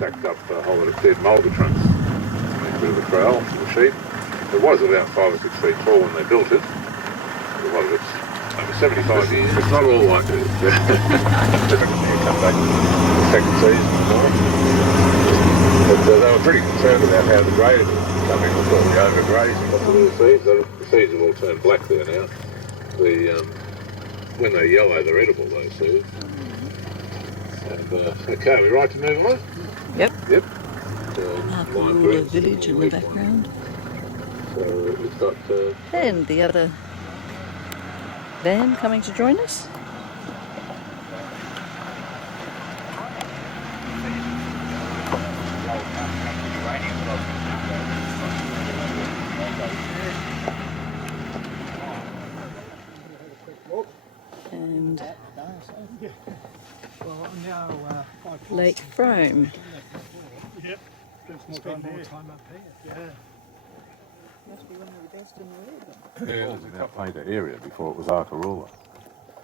stacked up a whole lot of dead mulga trunks. Made a bit of a corral for the sheep. It was about 5 or 6 feet tall when they built it. A lot of it's over 75 years. It's not all like this. Definitely come back the second season or more. But they were pretty concerned about how the grading was coming with all the overgrazing of the seeds. The seeds have all turned black there now. When they're yellow, they're edible, those seeds. And, okay, are we right to move on? Yep. Yep. Arkaroola Village in the background. So we've got... and the other van coming to join us. And Lake Frome. Yep. Spend more time up here. Yeah. Must be one of the best in the world. Yeah, it was in that painter area before it was Arkaroola.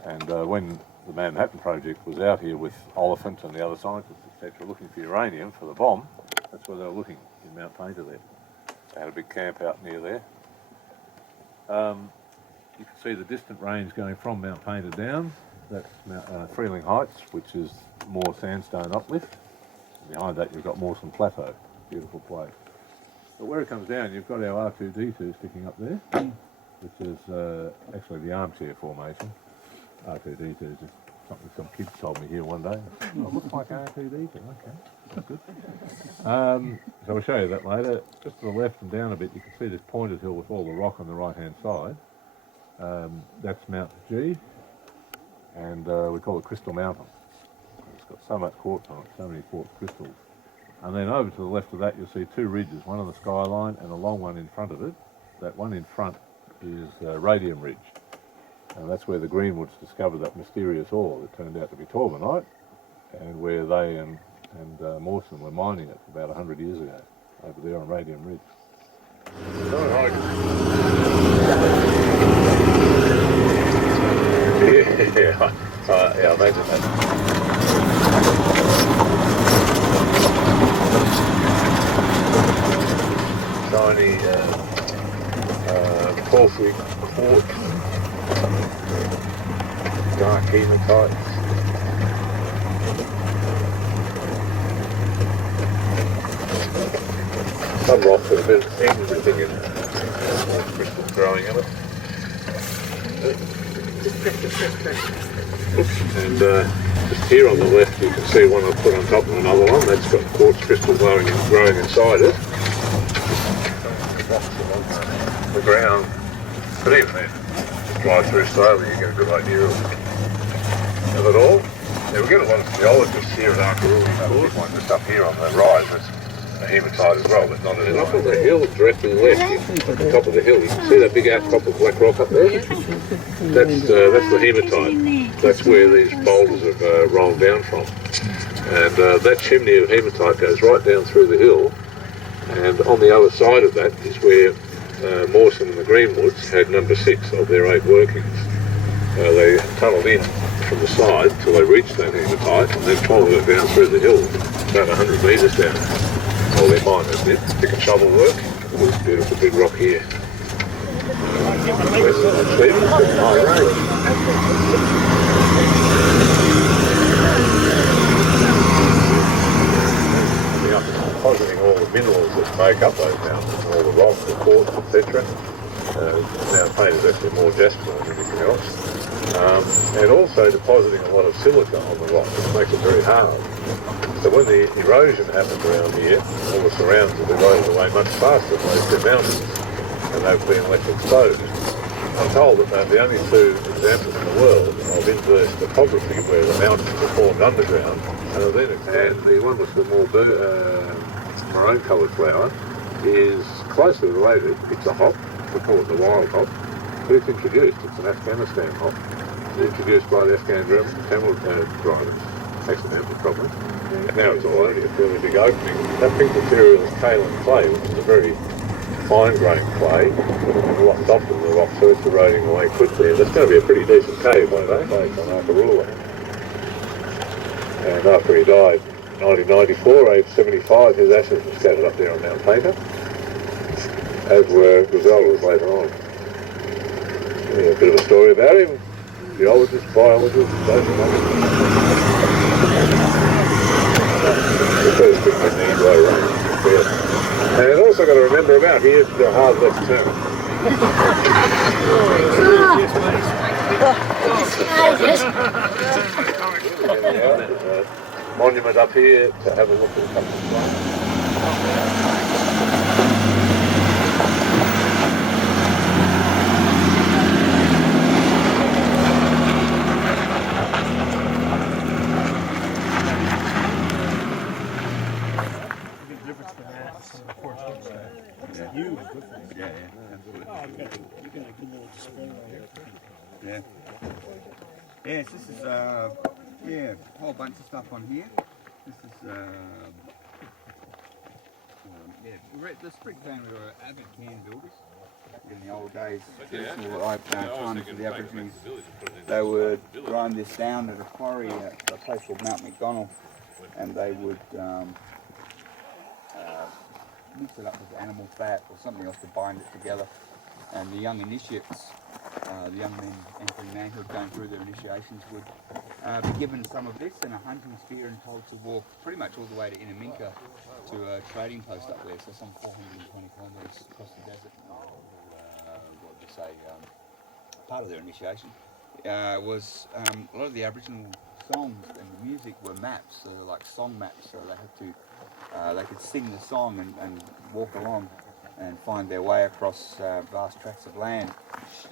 And when the Manhattan Project was out here with Oliphant and the other scientists, etc., looking for uranium for the bomb, that's where they were looking, in Mount Painter there. They had a big camp out near there. You can see the distant range going from Mount Painter down. That's Freeling Heights, which is more sandstone uplift. Behind that you've got Mawson Plateau, beautiful place. But where it comes down, you've got our R2D2 sticking up there, which is actually the armchair formation. R2D2 is just something some kids told me here one day. Oh, it looks like R2D2, okay, that's good. So I'll show you that later. Just to the left and down a bit, you can see this pointed hill with all the rock on the right-hand side. That's Mount G, and we call it Crystal Mountain. It's got so much quartz on it, so many quartz crystals. And then over to the left of that you'll see two ridges, one on the skyline and a long one in front of it. That one in front is Radium Ridge, and that's where the Greenwoods discovered that mysterious ore that turned out to be torbanite, and where they and Mawson were mining it about 100 years ago, over there on Radium Ridge. Yeah, I imagine that. Shiny porphyry quartz, dark hematite. Some rocks with a bit of everything in it. Crystals growing in it. And just here on the left you can see one I've put on top of another one. That's got quartz crystal growing inside it. Rocks along the ground. But even then, just drive through slowly, you get a good idea of it all. Yeah, we get a lot of geologists here at Arkaroola, like just up here on the rise. There's a hematite as well, but not as up on the hill directly left, at the top of the hill, you can see that big outcrop of black rock up there? That's the hematite. That's where these boulders have rolled down from. And that chimney of hematite goes right down through the hill, and on the other side of that is where Mawson and the Greenwoods had number 6 of their 8 workings. They tunnelled in from the side till they reached that hematite, and then followed it down through the hill, about 100 metres down. All their miners did, pick and shovel work. This beautiful big rock here. Depositing all the minerals that make up those mountains, all the rock, the quartz, etc. Mount Painter is actually more jasper than anything else. And also depositing a lot of silica on the rock, which makes it very hard. So when the erosion happened around here, all the surrounds have eroded away much faster than those two mountains, and they've been left exposed. I'm told that they're the only 2 examples in the world of inverse topography where the mountains are formed underground and are then exposed. And the one with the more maroon coloured flower is closely related. It's a hop, we call it the wild hop, but it's introduced. It's an Afghanistan hop. It's introduced by the Afghan camel drivers, accidentally probably. And now it's already a fairly big opening. That pink material is kaolin clay, which is a very fine-grained clay, and a lot softer than the rock, so it's eroding away quickly. And it's going to be a pretty decent cave one day, based on Arkaroola. And after he died, 1994, age 75, his ashes were scattered up there on Mount Painter, as were Griselda's later on. Yeah, a bit of a story about him. Geologist, biologist, oceanographer. The first big Sydney low range. Yeah. And also got to remember about here, the hard left turn. There's a monument up here to have a look at a couple of places. Yeah. Yes, this is yeah, a whole bunch of stuff on here. This is yeah, the Sprigg family were avid can builders. In the old days, traditional times of the Aborigines, they would grind this down at a quarry at a place called Mount McDonald, and they would mix it up with animal fat or something else to bind it together. And the young initiates, the young men entering manhood going through their initiations would be given some of this and a hunting spear and told to walk pretty much all the way to Inaminka to a trading post up there, so some 420 kilometres across the desert. What would you say, part of their initiation was a lot of the Aboriginal songs and the music were maps, so they're like song maps, so they had to, they could sing the song and walk along and find their way across vast tracts of land.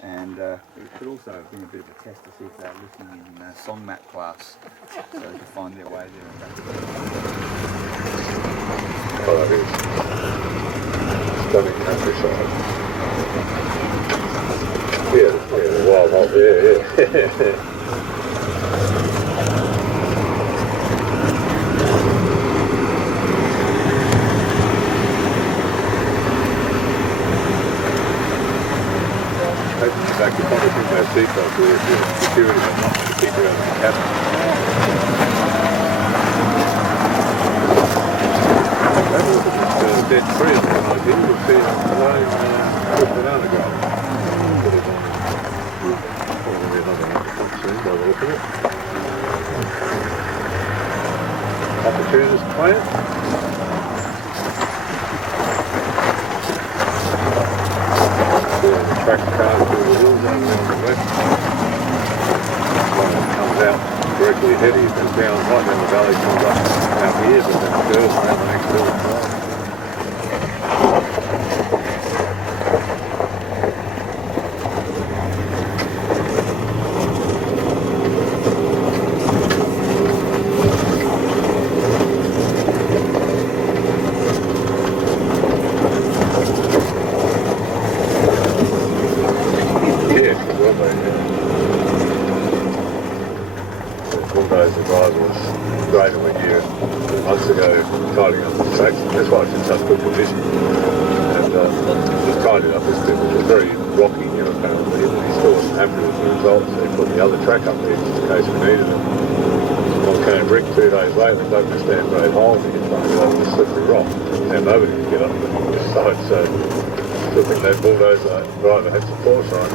And it could also have been a bit of a test to see if they were listening in song map class, so they could find their way there and back. Oh, that is stunning countryside. Yeah, the wild hop, yeah. Back to probably think those seatbelts were security or not to keep you out of the cabin. That was dead free on the idea. We'll see it alone with banana grow. Probably another one to come soon by the look of it. Opportunist plant. Track cars through the hills over there on the west. One that comes out directly ahead of you, goes down right down the valley, comes up out here, but then it curves around the next hill as well. That's why it's in such good condition. And just tidied up this bit, which was very rocky, you know, apparently. He still wasn't happy with the results, so he put the other track up there just in case we needed it. On came Rick 2 days later, they dug this damn great hole to get trying to get over the slippery rock. And nobody could get up this side, so I think that bulldozer driver had some foresight.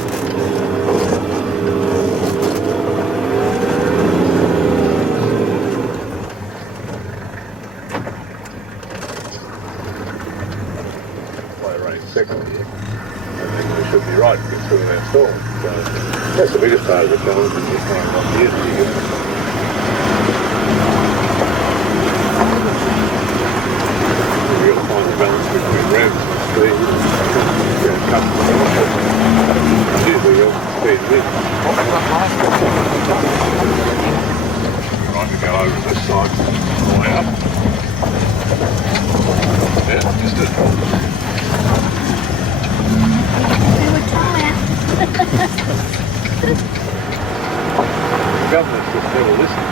Second year, and then we should be right to get through that storm. So that's the biggest part of the challenge, is just trying not years to get it. We've got to find the balance between revs and speed. Cut the usually go speed with. Trying to go over this side all the way up. Yeah, just a the government's just never listened,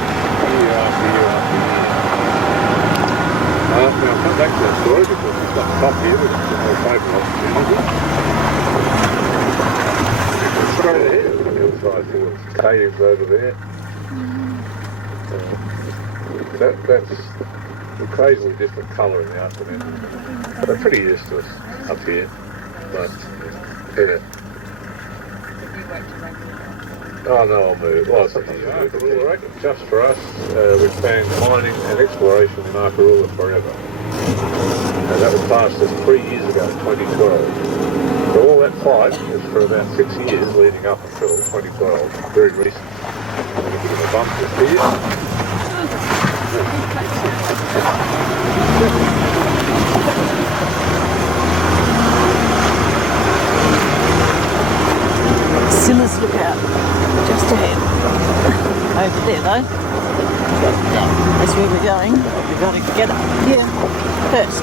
year after year after year. Now I'll come back to that story because it's got the top here with the whole paper opportunity. Straight ahead, on the other side towards caves over there. That's occasionally different colour in the afternoon. They're pretty useless up here, but yeah. Oh no, I'll move. Well, sometimes I move. Arkaroola, just for us, we've banned mining and exploration in Arkaroola forever. And that was passed just 3 years ago, 2012. So all that fight is for about 6 years leading up until 2012, very recent. And a bit of a bump just here. Siller's Lookout, just ahead. Over there though. That's where we're going. We've got to get up here first.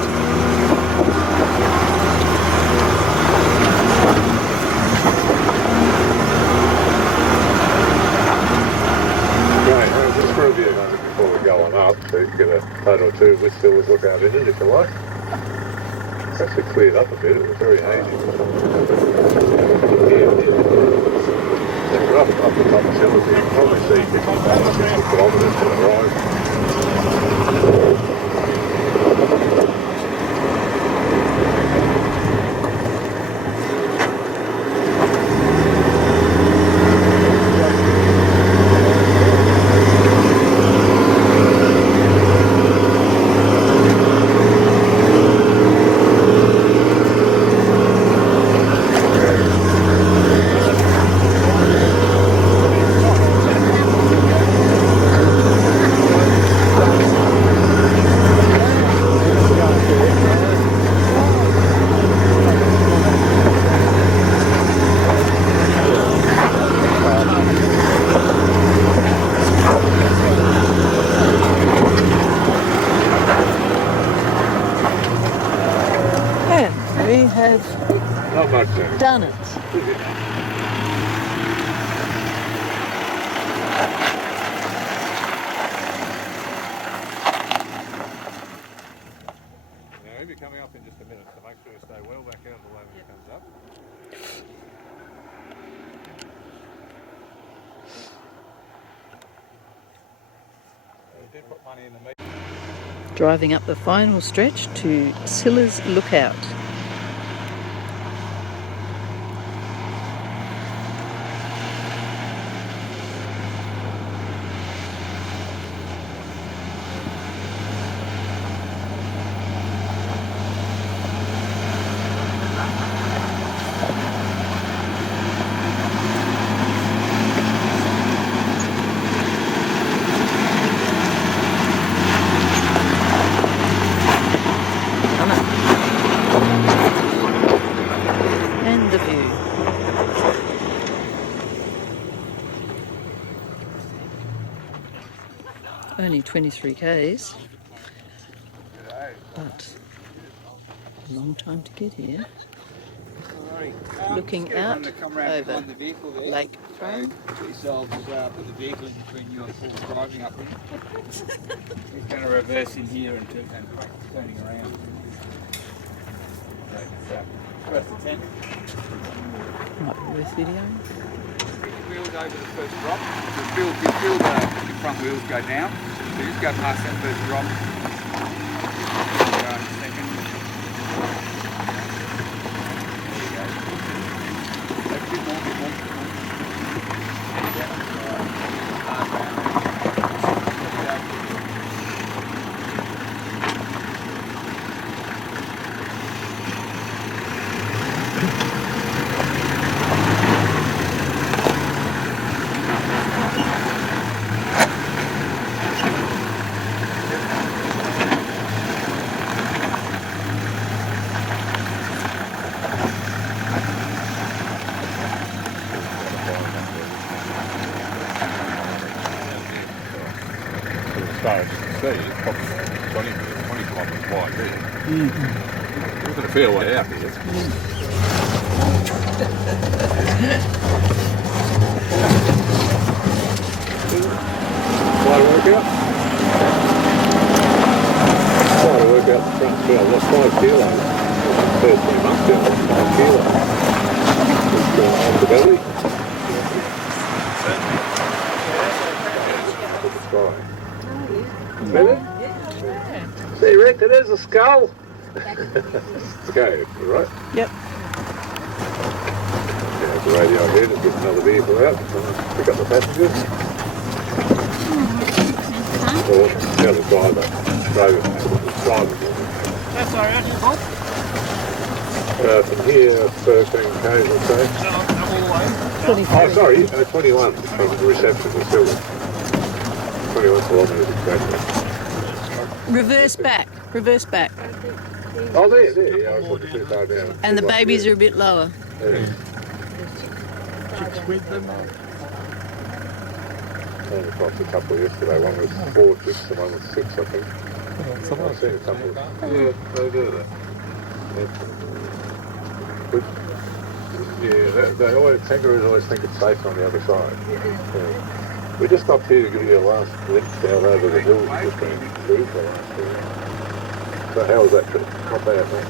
Right, just for a view before we go on up, so you can get a photo or two with Siller's Lookout in it if you like. It's actually cleared up a bit, it was very hazy. Up the top of Siller's, you can probably see 50 kilometres to the horizon. Not much then. Done it. Now he'll be coming up in just a minute, so make sure you stay well back out of the way when he comes up. We did put money in the meat. Driving up the final stretch to Siller's Lookout. And the view. Only 23 k's, but a long time to get here. Looking out over Lake Frome. Put yourselves, put the vehicle in between you and Paul driving up here. He's going to reverse in here and turning around. First attempt. Might be worth videoing. Wheels over the first drop. You feel the front wheels go down. So just go past that first drop. Go in a second. There you go. A bit more, There you go. As far as you can see, it's probably 20 kilometres wide there. We've got a fair way out here. Quite a workout. Quite a workout the front trail. That's 5 kilos. First 3 months down, that's 5 kilos. Just off the belly. Look at the sky. Better? mate, there's a skull. Okay, all right. Yep. There's the radio here, just get another vehicle out, pick up the passengers. Or the other driver. Driver. That's all right, Bob. From here, 13 k's or so. All the way. 23. Oh, sorry, 21 from the reception to Siller. 21 kilometres exactly. Reverse back. Reverse back. Oh, there, yeah, I was looking too far down. And the babies are a bit lower. Yeah. Chicks with them. I crossed a couple yesterday. One was 4 chicks and one was 6, I think. I've seen a couple. Yeah, they do that. But, yeah, they always, kangaroos always think it's safe on the other side. Yeah. We just stopped here to give you a last glimpse down over the hills. Just been through for the last 2 years. So how was that trip? Not bad, mate.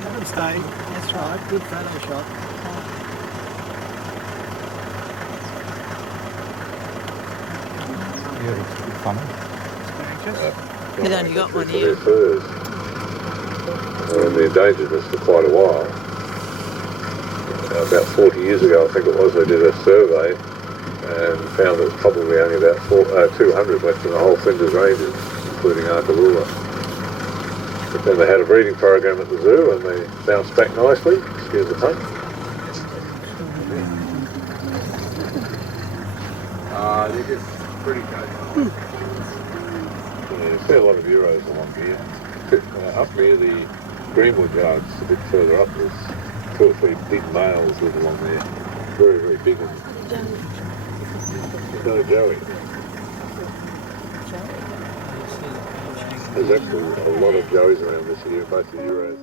Let them stay. That's right. Good photo shot. Yeah, it's good fun. We've only got one Their here. furs. And they endangered us for quite a while. About 40 years ago, I think it was, they did a survey and found that probably only about 200 left in the whole Flinders Ranges, including Arkaroola. But then they had a breeding program at the zoo and they bounced back nicely, excuse the pun. They're just pretty good. Yeah, you see a lot of Euros along here. Up near the Greenwood Yards, a bit further up, there's 2 or 3 big males live along there. Very, very big. And no Joey. There's actually a lot of Joeys around this year, both the Euros.